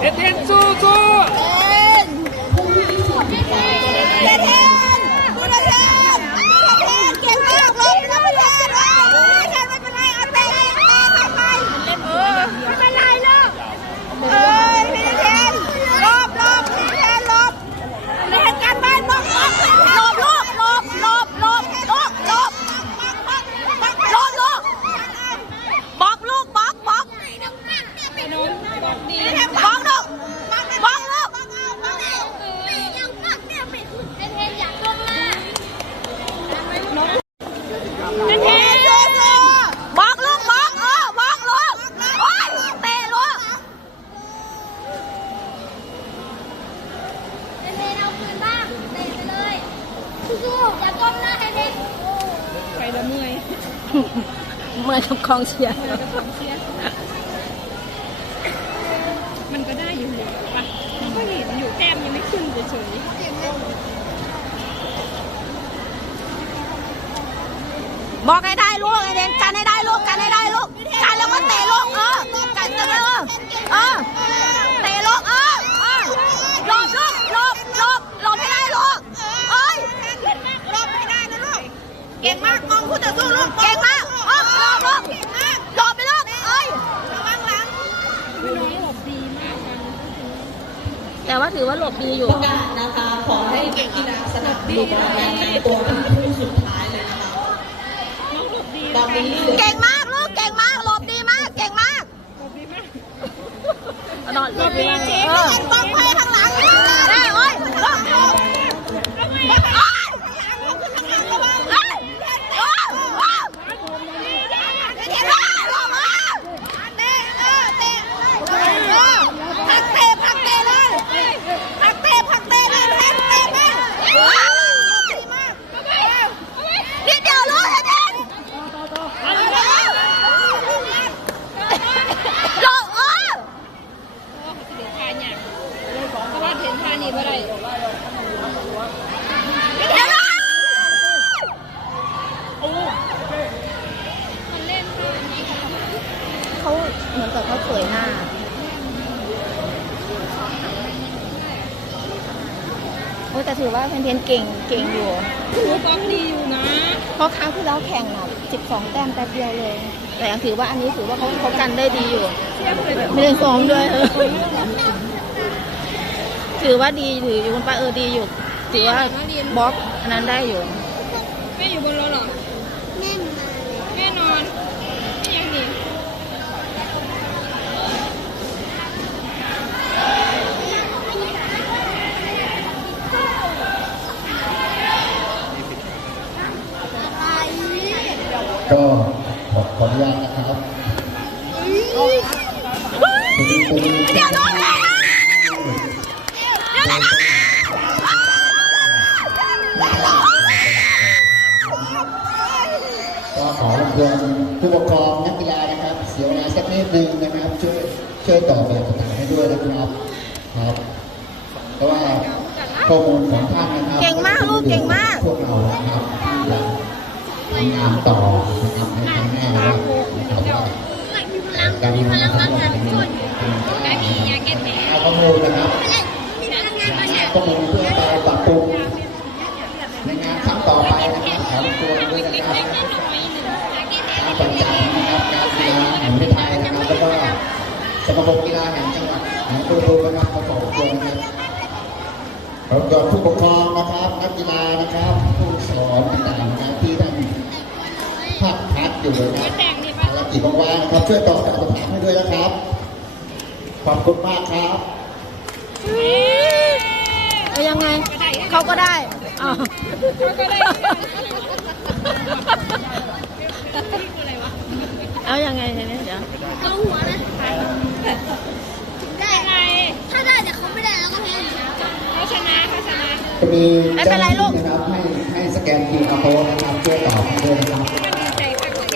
เอ็ดเอ็นสู้สู้ เทนดูนะเทนดูนะเทนเก่งมากลงแล้วไม่เทนเลยเทนไม่เป็นไรเอาเตะเตะเข้าไปเออไม่เป็นไรลูกเอ้ยไม่ได้เทนหลบหลบไม่ได้เทนหลบไม่ให้การบ้านบอกหลบหลบลูกหลบหลบหลบหลบหลบหลบหลบบอกลูกบอกบอกบอกลูกบอกลูก เทสู้ๆบอกลูกบอกเออบอกลูกโอ๊ยเตะลูก ไปละเมื่อยเมื่อยกับกองเชียร์ มันก็ได้อยู่เลยปะมันก็เห็นอยู่แก้มยังไม่ขึ้นเฉยบอกให้ได้ลูกไอเดนกันให้ได้ลูกกันให้ได้ลูกกันแล้วก็เตะลูกเออกันกันเออเออเตะลูกเออเออหลบลูกหลบหลบหลบให้ได้ลูกเอ้ยหลบให้ได้นะลูกเก่งมากมองคู่ต่อสู้ลูกเก่งมากเออหลบลูกหลบไปลูกเอ้ยระวังหลัง ๆน้องหลบดีมากกัน แต่ว่า ถือว่าหลบดีอยู่ประกาศนะคะขอให้นักกีฬาสนับสนุนรายงานตัวเป็นผู้สุดท้ายเลยนะคะน้องหลบดีตอนนี้เก่งมากลูกเก่งมากหลบดีมากเก่งมากหลบดีมากนอนหลบดีจริงป้องภัยข้างหลังแม่โอ้ยป้องโอ้ยโอ้ยโอ้ยโอ้ยโอ้ยเดี๋ยวนะลงมาเตะเออเตะเออพักเตะพักเตะเลยพักเตะพักเตะเลยเตะเตะแม่ว้าวดีมากนิดเดียวลูกนิดเดียว ลงเออ เดี๋ยวทานเนี่ยเพราะว่า เห็ได้เดี๋ยเล่นค่ะเขาเหมือนกับเขาสวยหน้าโอ้แต่ถือว่าเพนเพนเก่งเก่งอยู่ถือป้องดีอยู่นะ เพราะครั้งที่เราแข่งน่ะ 12 แต้มแป๊บเดียวเลย แต่ยังถือว่าอันนี้ถือว่าเขาเขากันได้ดีอยู่มีเลยแบบไม่ได้ซ้อมด้วยเออ ถือว่าดีถืออยู่คุณป้าเออดีอยู่ ถือว่าบล็อกอันนั้นได้อยู่ แม่อยู่บนรถเหรอ แม่นอนแม่ยังนี่ก็ขอขออนุญาตนะครับเดี๋ยวลูกเลย ขอรบกวนผู้ปกครองนักกีฬานะครับ เสียเวลาสักนิดนึงนะครับ ช่วยช่วยตอบแบบต่างๆให้ด้วยนะครับครับเพราะว่าข้อมูลของท่านนะครับเก่งมากลูกเก่งมากพวกเรานะครับที่จะทำงานต่อนะครับในครั้งหน้านะครับว่าการมีพลังงานทั้งหมดนี้มียาแก้แพ้เอาข้อมูลนะครับข้อมูลเพื่อไปปรับปรุงในงานครั้งต่อไปนะครับขอรบกวนด้วยนะครับ การประจำนะครับการกีฬาแห่งประเทศไทยนะครับแล้วก็สมาคมกีฬาแห่งจังหวัดหนองบัวลำพูนะครับขอขอบคุณนะครับขอบคุณผู้ปกครองนะครับนักกีฬานะครับผู้สอนต่างๆนะครับที่ท่านภาคพัดอยู่นะครับภารกิจว่างๆครับช่วยตอบคำถามให้ด้วยนะครับขอบคุณมากครับเอายังไงเขาก็ได้เขาก็ได้ เอายังไงเนี่ยเดี๋ยว เอาหัวนะได้ ไง ถ้าได้แต่เขาไม่ได้แล้วก็แพ้อยู่นะ เขาชนะเขาชนะ จะมีไม่เป็นไรลูก นะครับให้ให้สแกน QR code นะครับช่วยตอบให้ด้วยนะครับ